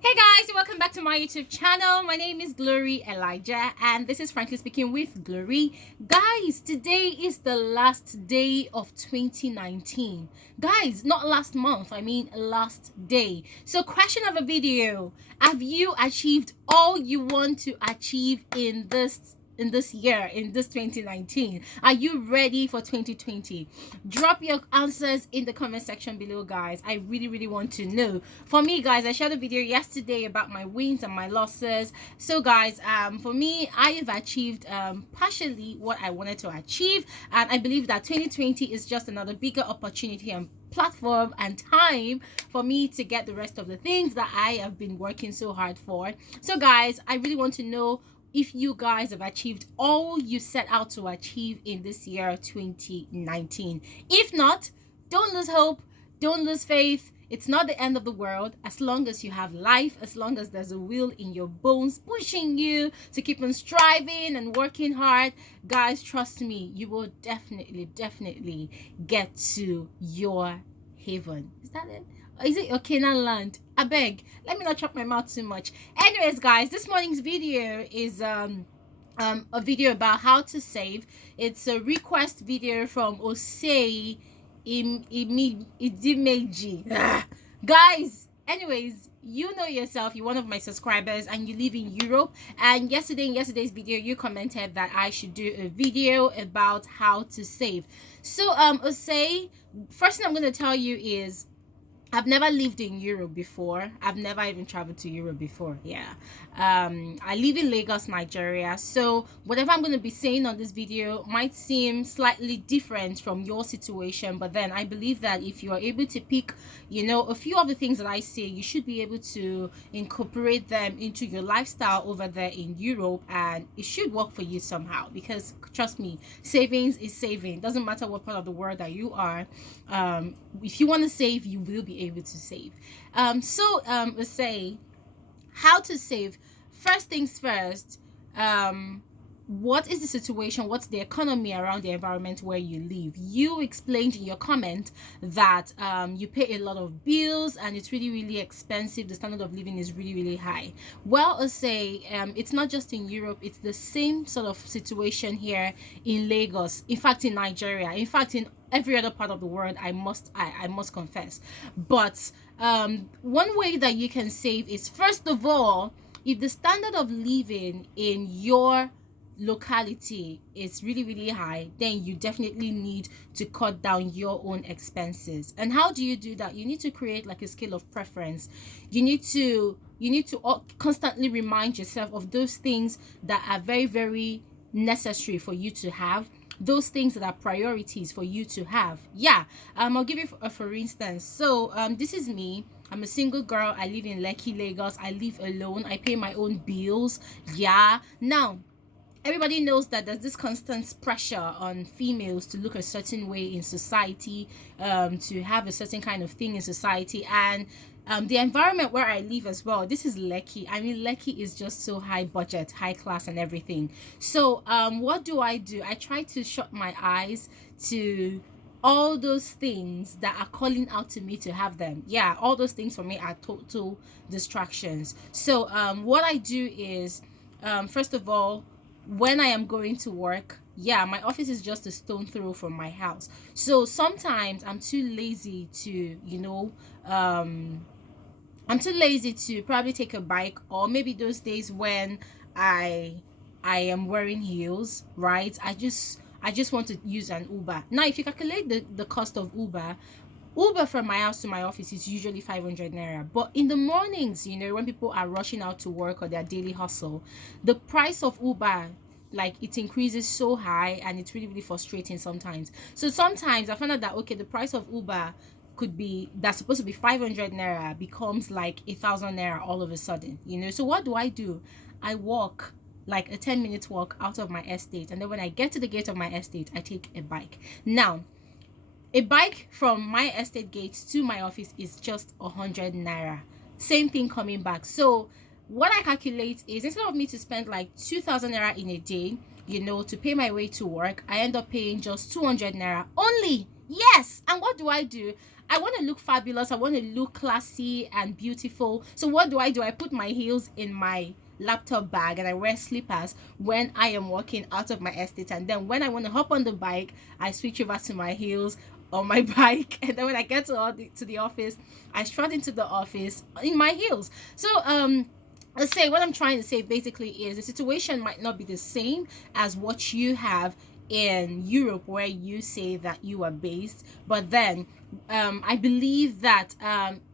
Hey guys, welcome back to my YouTube channel. My name is Glory Elijah and this is Frankly Speaking with Glory. Guys, today is the last day of 2019. Guys, not last month, I mean last day. So question of a video, have you achieved all you want to achieve in this year, in this 2019? Are you ready for 2020? Drop your answers in the comment section below, guys. I really want to know. For me, guys, I shared a video yesterday about my wins and my losses. So guys, for me, I have achieved partially what I wanted to achieve, and I believe that 2020 is just another bigger opportunity and platform and time for me to get the rest of the things that I have been working so hard for. So guys, I really want to know if you guys have achieved all you set out to achieve in this year 2019. If not, don't lose hope, don't lose faith. It's not the end of the world. As long as you have life, as long as there's a will in your bones pushing you to keep on striving and working hard, guys, trust me, you will definitely get to your haven. Is that it? Or is it your Canaan land? I beg, let me not chop my mouth too much. Anyways, guys, this morning's video is a video about how to save. It's a request video from Osei Idimeji. Guys, anyways, you know yourself, you're one of my subscribers and you live in Europe, and in yesterday's video you commented that I should do a video about how to save. So Osei, first thing I'm going to tell you is I've never lived in Europe before. I've never even traveled to Europe before. Yeah. I live in Lagos, Nigeria. So whatever I'm going to be saying on this video might seem slightly different from your situation. But then I believe that if you are able to pick, a few of the things that I say, you should be able to incorporate them into your lifestyle over there in Europe. And it should work for you somehow. Because trust me, savings is saving. Doesn't matter what part of the world that you are. If you want to save, you will be able to save. Let's say how to save. First things first, what is the situation, what's the economy around the environment where you live? You explained in your comment that you pay a lot of bills and it's really expensive. The standard of living is really high. Well, I'll say it's not just in Europe, it's the same sort of situation here in Lagos, in fact in Nigeria, in fact in every other part of the world, I must confess. But one way that you can save is, first of all, if the standard of living in your locality is really high, then you definitely need to cut down your own expenses. And how do you do that? You need to create like a scale of preference. You need to constantly remind yourself of those things that are very necessary for you to have, those things that are priorities for you to have. Yeah. I'll give you for instance. So this is me. I'm a single girl. I live in Lekki, Lagos. I live alone. I pay my own bills. Yeah. Now, everybody knows that there's this constant pressure on females to look a certain way in society, to have a certain kind of thing in society, and the environment where I live as well. This is Lekki. I mean, Lekki is just so high budget, high class and everything. So what do? I try to shut my eyes to all those things that are calling out to me to have them. Yeah, all those things for me are total distractions. So what I do is, first of all, when I am going to work, yeah, my office is just a stone throw from my house. So sometimes I'm too lazy to, I'm too lazy to probably take a bike, or maybe those days when I am wearing heels, right? I just want to use an Uber. Now, if you calculate the cost of Uber from my house to my office is usually 500 naira. But in the mornings, when people are rushing out to work or their daily hustle, the price of Uber, like, it increases so high, and it's really frustrating sometimes. So sometimes I find out that, okay, the price of Uber that's supposed to be 500 naira becomes like 1,000 naira all of a sudden. So what do? I walk like a 10-minute walk out of my estate, and then when I get to the gate of my estate, I take a bike. Now, a bike from my estate gate to my office is just 100 naira. Same thing coming back. So what I calculate is, instead of me to spend like 2,000 naira in a day, to pay my way to work, I end up paying just 200 naira only. Yes. And what do? I want to look fabulous. I want to look classy and beautiful. So what do? I put my heels in my laptop bag and I wear slippers when I am walking out of my estate, and then when I want to hop on the bike, I switch over to my heels on my bike, and then when I get to the office, I strut into the office in my heels. So let's say what I'm trying to say basically is the situation might not be the same as what you have in Europe where you say that you are based, but then I believe that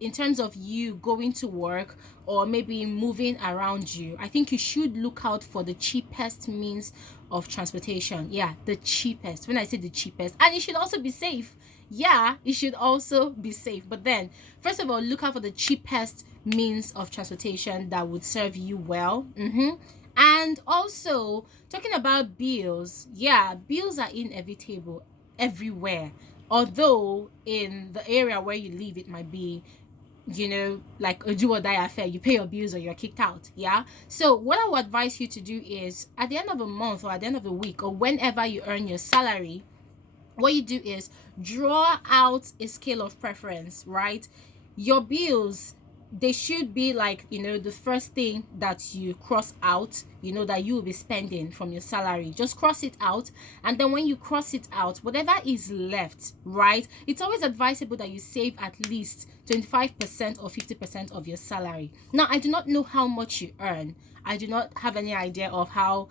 in terms of you going to work or maybe moving around you, I think you should look out for the cheapest means of transportation. Yeah, the cheapest. When I say the cheapest, and it should also be safe. Yeah, it should also be safe. But then, first of all, look out for the cheapest means of transportation that would serve you well. And also, talking about bills, yeah, bills are inevitable everywhere. Although in the area where you live, it might be, like a do or die affair. You pay your bills or you're kicked out. Yeah. So what I would advise you to do is at the end of a month or at the end of a week or whenever you earn your salary, what you do is draw out a scale of preference, right? Your bills, they should be like, the first thing that you cross out, that you will be spending from your salary. Just cross it out. And then when you cross it out, whatever is left, right? It's always advisable that you save at least 25% or 50% of your salary. Now, I do not know how much you earn. I do not have any idea of how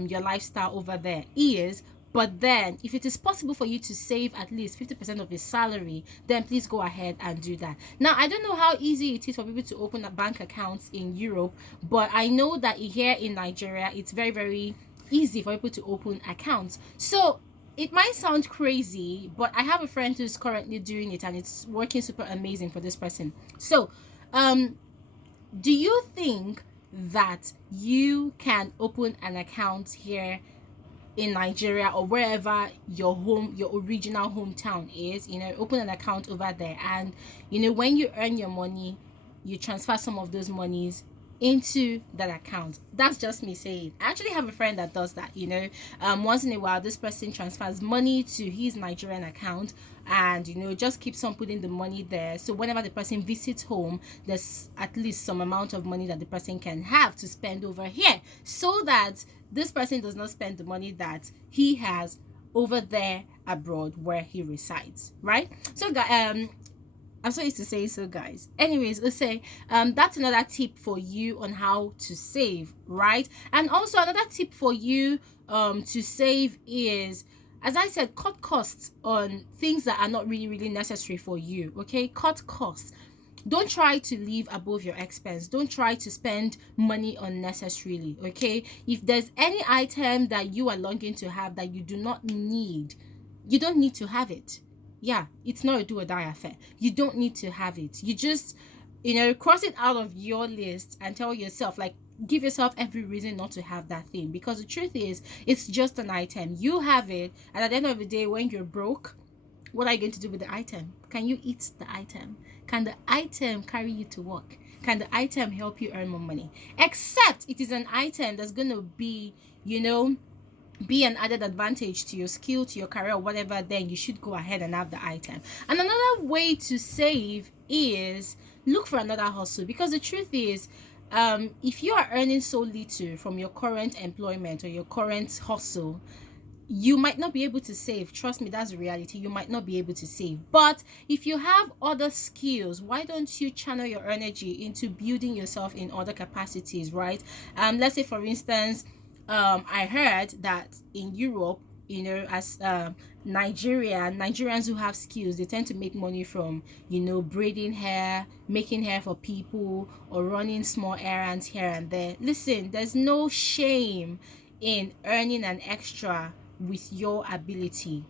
your lifestyle over there is. But then, if it is possible for you to save at least 50% of your salary, then please go ahead and do that. Now, I don't know how easy it is for people to open up bank accounts in Europe, but I know that here in Nigeria, it's very, very easy for people to open accounts. So, it might sound crazy, but I have a friend who's currently doing it and it's working super amazing for this person. So, do you think that you can open an account here in Nigeria or wherever your original hometown is, open an account over there, and when you earn your money, you transfer some of those monies into that account? That's just me saying. I actually have a friend that does that. Once in a while this person transfers money to his Nigerian account and just keeps on putting the money there, so whenever the person visits home, there's at least some amount of money that the person can have to spend over here, so that this person does not spend the money that he has over there abroad where he resides, right? So I'm so used to saying so, guys. Anyways, let's say that's another tip for you on how to save, right? And also another tip for you to save is, as I said, cut costs on things that are not really, really necessary for you. Okay, cut costs. Don't try to live above your expense. Don't try to spend money unnecessarily. Okay, if there's any item that you are longing to have that you do not need, you don't need to have it. Yeah, it's not a do or die affair. You don't need to have it. You just cross it out of your list and tell yourself, like, give yourself every reason not to have that thing, because the truth is it's just an item. You have it, and at the end of the day, when you're broke, what are you going to do with the item? Can you eat the item? Can the item carry you to work? Can the item help you earn more money? Except it is an item that's going to be, be an added advantage to your skill, to your career, or whatever, then you should go ahead and have the item. And another way to save is look for another hustle, because the truth is, if you are earning so little from your current employment or your current hustle, you might not be able to save. Trust me, that's the reality. You might not be able to save. But if you have other skills, why don't you channel your energy into building yourself in other capacities, right? Let's say, for instance, I heard that in Europe, as Nigerians who have skills, they tend to make money from, braiding hair, making hair for people, or running small errands here and there. Listen, there's no shame in earning an extra with your ability.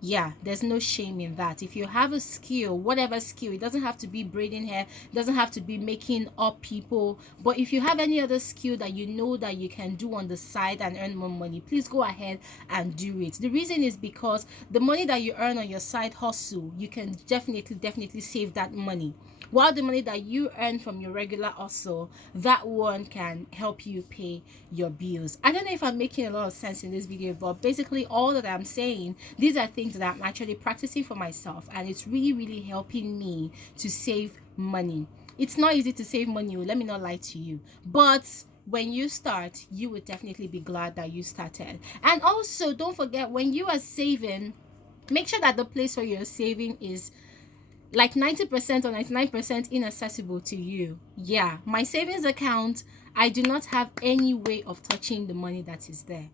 Yeah, there's no shame in that. If you have a skill, whatever skill, it doesn't have to be braiding hair, it doesn't have to be making up people, but if you have any other skill that that you can do on the side and earn more money, please go ahead and do it. The reason is because the money that you earn on your side hustle, you can definitely save that money while the money that you earn from your regular hustle, that one can help you pay your bills. I don't know if I'm making a lot of sense in this video, but basically all that I'm saying, these are things that I'm actually practicing for myself, and it's really, really helping me to save money. It's not easy to save money, let me not lie to you, but when you start, you would definitely be glad that you started. And also, don't forget, when you are saving, make sure that the place where you're saving is like 90% or 99% inaccessible to you. Yeah, my savings account, I do not have any way of touching the money that is there.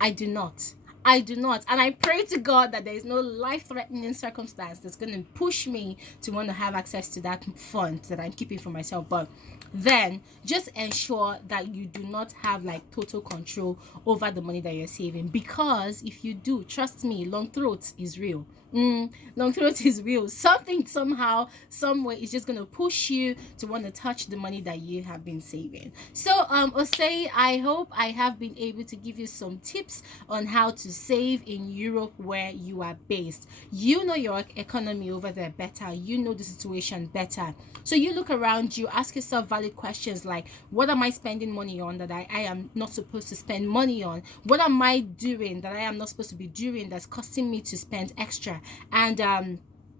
I do not. And I pray to God that there is no life-threatening circumstance that's going to push me to want to have access to that fund that I'm keeping for myself. But then just ensure that you do not have like total control over the money that you're saving, because if you do, trust me, long throat is real. Long throat is real. Something somehow, somewhere is just going to push you to want to touch the money that you have been saving. So Osei, I hope I have been able to give you some tips on how to save in Europe where you are based. You know your economy over there better, you know the situation better, so you look around you, ask yourself valid questions like, what am I spending money on that I am not supposed to spend money on? What am I doing that I am not supposed to be doing that's costing me to spend extra? And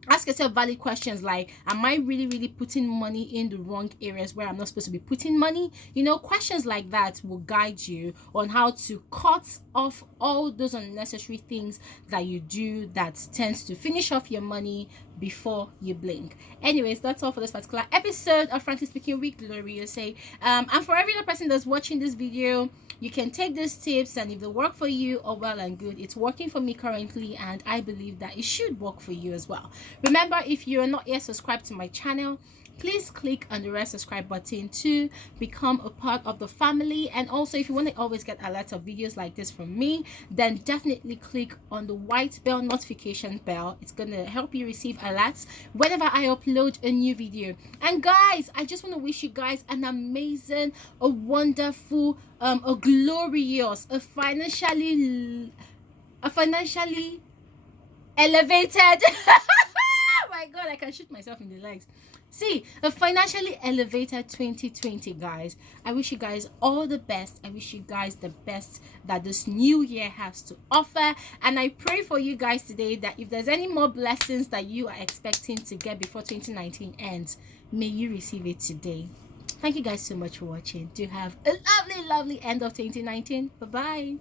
ask yourself valid questions like, am I really putting money in the wrong areas where I'm not supposed to be putting money? You know, questions like that will guide you on how to cut off all those unnecessary things that you do that tends to finish off your money before you blink. Anyways, that's all for this particular episode of Frankly Speaking with Gloria. And for every other person that's watching this video, you can take these tips, and if they work for you, oh well and good. It's working for me currently, and I believe that it should work for you as well. Remember, if you're not yet subscribed to my channel, please click on the red subscribe button to become a part of the family. And also, if you want to always get alerts of videos like this from me, then definitely click on the white bell notification bell. It's gonna help you receive alerts whenever I upload a new video. And guys, I just want to wish you guys an amazing, a wonderful, a glorious, a financially elevated oh my god, I can shoot myself in the legs. See, a financially elevated 2020, guys. I wish you guys all the best. I wish you guys the best that this new year has to offer. And I pray for you guys today that if there's any more blessings that you are expecting to get before 2019 ends, may you receive it today. Thank you guys so much for watching. Do have a lovely end of 2019. Bye-bye.